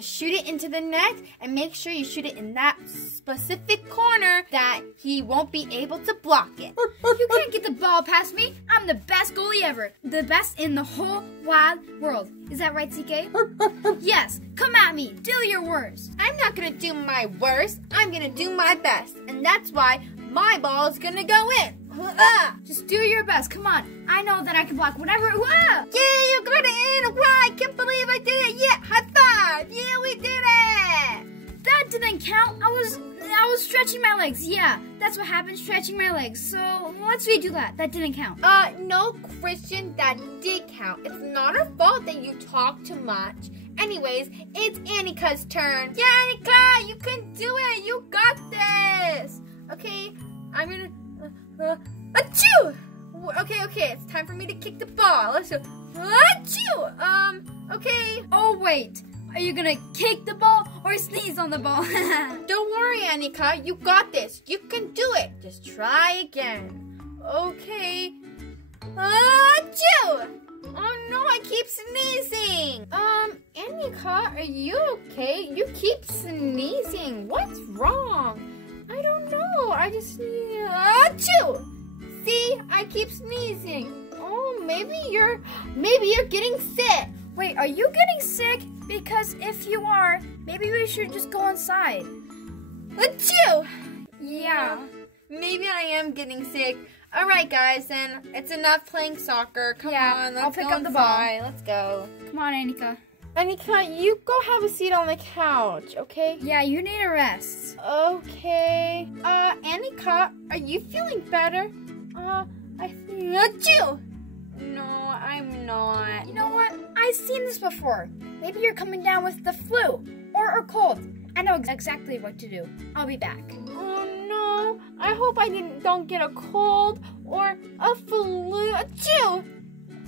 and shoot it into the net, and make sure you shoot it in that specific corner that he won't be able to block it. You can't get the ball past me. I'm the best goalie ever. The best in the whole wide world. Is that right, CK? Yes, come at me. Do your worst. I'm not gonna do my worst. I'm gonna do my best. And that's why my ball is gonna go in. Just do your best. Come on. I know that I can block whatever. Yeah, you got it in. Wow, I can't believe I did it. Yeah, high five. Yeah, we did it. That didn't count. I was stretching my legs. Yeah, that's what happened, stretching my legs. So let's redo that. That didn't count. No, Christian, that did count. It's not our fault that you talk too much. Anyways, it's Annika's turn. Yeah, Annika, you can do it. You got this. Okay, I'm gonna... achoo! Okay, it's time for me to kick the ball. Let's go. Achoo! Okay. Oh, wait. Are you gonna kick the ball or sneeze on the ball? Don't worry, Annika. You got this. You can do it. Just try again. Okay. Achoo! Oh no, I keep sneezing. Annika, are you okay? You keep sneezing. What's wrong? I don't know. I just sneeze. Achoo! See, I keep sneezing. Oh, maybe you're getting sick. Wait, are you getting sick? Because if you are, maybe we should just go inside. Achoo! Yeah. Maybe I am getting sick. All right, guys, then it's enough playing soccer. Come on, let's I'll pick go up the ball. inside. Let's go. Come on, Annika. Annika, you go have a seat on the couch, okay? Yeah, you need a rest. Okay. Annika, are you feeling better? I think... Achoo! No, I'm not. You know what? I've seen this before. Maybe you're coming down with the flu or a cold. I know exactly what to do. I'll be back. Oh no! I hope I don't get a cold or a flu. Achoo!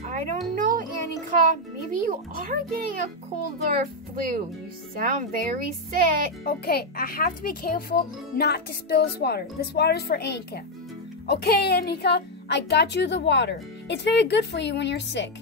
I don't know, Annika. Maybe you are getting a cold or a flu. You sound very sick. Okay, I have to be careful not to spill this water. This water is for Annika. Okay, Annika, I got you the water. It's very good for you when you're sick.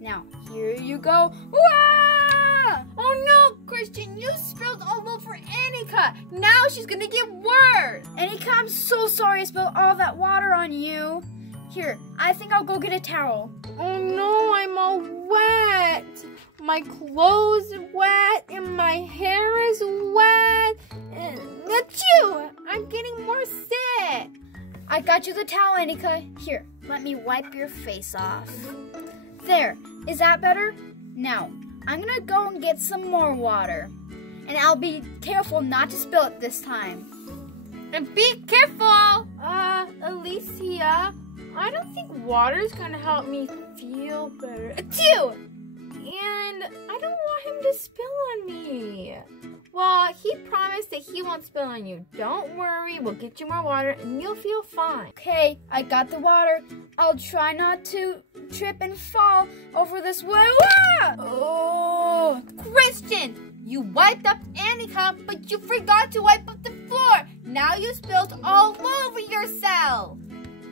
Now, here you go. Wah! Oh no, Christian, you spilled all over Annika. Now she's gonna get worse. Annika, I'm so sorry I spilled all that water on you. Here, I think I'll go get a towel. Oh no, I'm all wet. My clothes are wet and my hair is wet. Achoo! I'm getting more sick. I got you the towel, Annika. Here, let me wipe your face off. There, is that better? Now, I'm gonna go and get some more water. And I'll be careful not to spill it this time. And be careful! Alicia, I don't think water's gonna help me feel better. Achoo! And I don't want him to spill on me. Well, he promised that he won't spill on you. Don't worry, we'll get you more water and you'll feel fine. Okay, I got the water. I'll try not to trip and fall over this way. Ah! Oh, Christian, you wiped up Annika, but you forgot to wipe up the floor. Now you spilled all over yourself.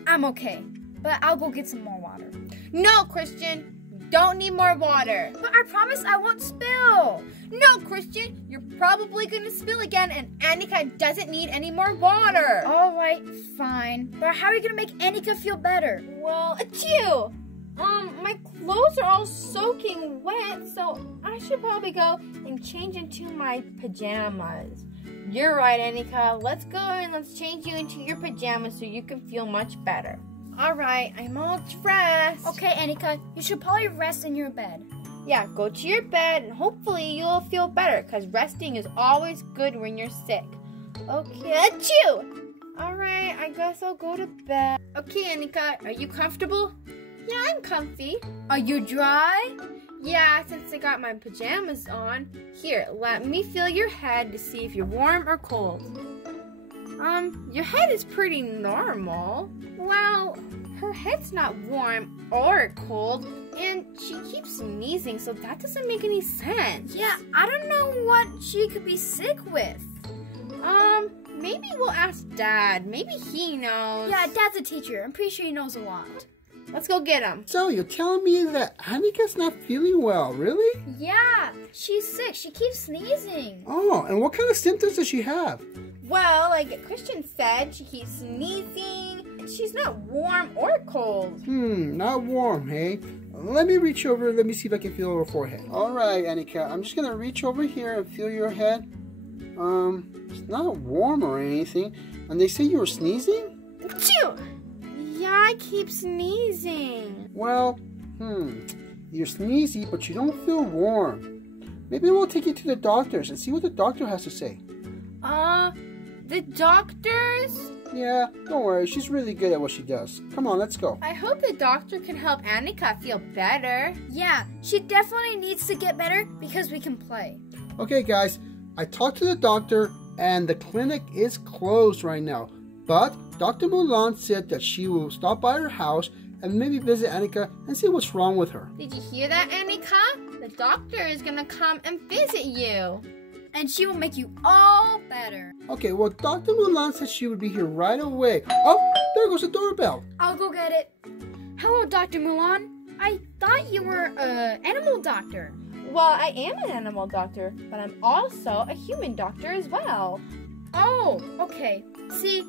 I'm okay, but I'll go get some more water. No, Christian. Don't need more water. But I promise I won't spill. No, Christian, you're probably gonna spill again and Annika doesn't need any more water. All right, fine. But how are you gonna make Annika feel better? Well, achoo! My clothes are all soaking wet, so I should probably go and change into my pajamas. You're right, Annika. Let's go and let's change you into your pajamas so you can feel much better. All right, I'm all dressed. Okay, Annika, you should probably rest in your bed. Yeah, go to your bed and hopefully you'll feel better because resting is always good when you're sick. Okay, achoo! All right, I guess I'll go to bed. Okay, Annika, are you comfortable? Yeah, I'm comfy. Are you dry? Yeah, since I got my pajamas on. Here, let me feel your head to see if you're warm or cold. Your head is pretty normal. Well, her head's not warm or cold, and she keeps sneezing, so that doesn't make any sense. Yeah, I don't know what she could be sick with. Maybe we'll ask Dad. Maybe he knows. Yeah, Dad's a teacher. I'm pretty sure he knows a lot. Let's go get him. So you're telling me that Annika's not feeling well, really? Yeah, she's sick. She keeps sneezing. Oh, and what kind of symptoms does she have? Well, like Christian said, she keeps sneezing. She's not warm or cold. Not warm, hey? Let me reach over. Let me see if I can feel her forehead. All right, Annika. I'm just going to reach over here and feel your head. It's not warm or anything. And they say you were sneezing? Achoo! Yeah, I keep sneezing. Well, you're sneezy, but you don't feel warm. Maybe we'll take you to the doctors and see what the doctor has to say. The doctors? Yeah, don't worry. She's really good at what she does. Come on, let's go. I hope the doctor can help Annika feel better. Yeah, she definitely needs to get better because we can play. Okay, guys. I talked to the doctor, and the clinic is closed right now. But Dr. Mulan said that she will stop by her house and maybe visit Annika and see what's wrong with her. Did you hear that, Annika? The doctor is gonna come and visit you. And she will make you all better. Okay, well, Dr. Mulan said she would be here right away. Oh, there goes the doorbell. I'll go get it. Hello, Dr. Mulan. I thought you were an animal doctor. Well, I am an animal doctor, but I'm also a human doctor as well. Oh, okay. See,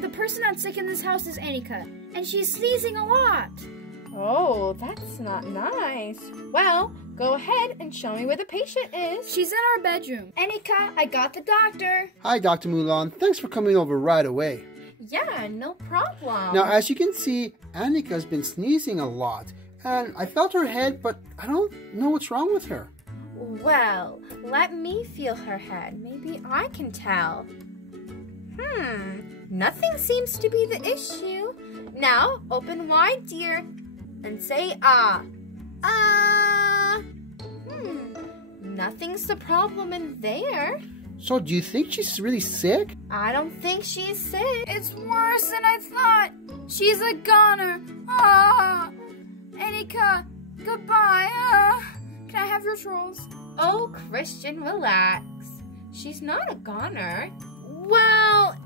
the person that's sick in this house is Annika, and she's sneezing a lot. Oh, that's not nice. Well, go ahead and show me where the patient is. She's in our bedroom. Annika, I got the doctor. Hi, Dr. Mulan. Thanks for coming over right away. Yeah, no problem. Now, as you can see, Annika's been sneezing a lot. And I felt her head, but I don't know what's wrong with her. Well, let me feel her head. Maybe I can tell. Nothing seems to be the issue. Now, open wide, dear, and say ah. Ah. Nothing's the problem in there. So, do you think she's really sick? I don't think she's sick. It's worse than I thought. She's a goner. Ah. Annika, goodbye. Can I have your trolls? Oh, Christian, relax. She's not a goner. Well,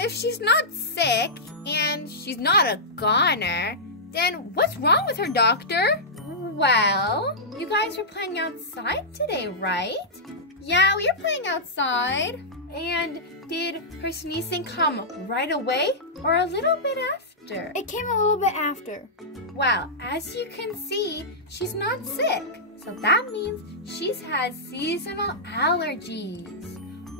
if she's not sick and she's not a goner, then what's wrong with her, doctor? Well, you guys were playing outside today, right? Yeah, we were playing outside. And did her sneezing come right away or a little bit after? It came a little bit after. Well, as you can see, she's not sick. So that means she's had seasonal allergies.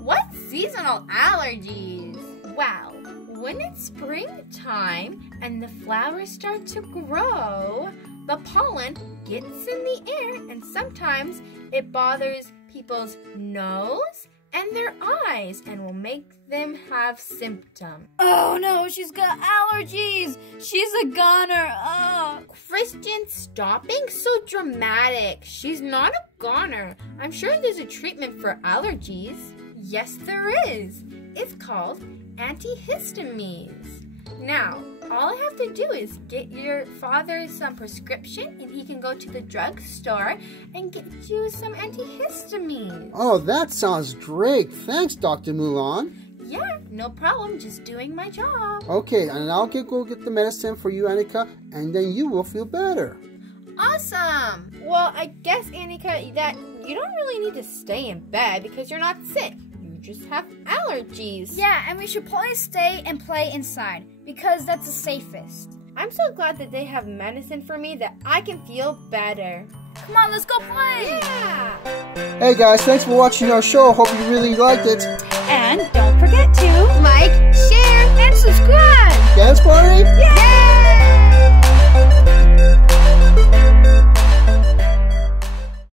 What's seasonal allergies? Well, when it's springtime and the flowers start to grow, the pollen gets in the air and sometimes it bothers people's nose and their eyes and will make them have symptoms. Oh no, she's got allergies. She's a goner. Christian, stop being so dramatic. She's not a goner. I'm sure there's a treatment for allergies. Yes, there is. It's called antihistamines. Now, all I have to do is get your father some prescription and he can go to the drugstore and get you some antihistamines. Oh, that sounds great. Thanks, Dr. Mulan. Yeah, no problem. Just doing my job. Okay, and I'll go get the medicine for you, Annika, and then you will feel better. Awesome. Well, I guess, Annika, that you don't really need to stay in bed because you're not sick. You just have allergies. Yeah, and we should probably stay and play inside because that's the safest. I'm so glad that they have medicine for me that I can feel better. Come on, let's go play. Yeah. Hey guys, thanks for watching our show. Hope you really liked it. And don't forget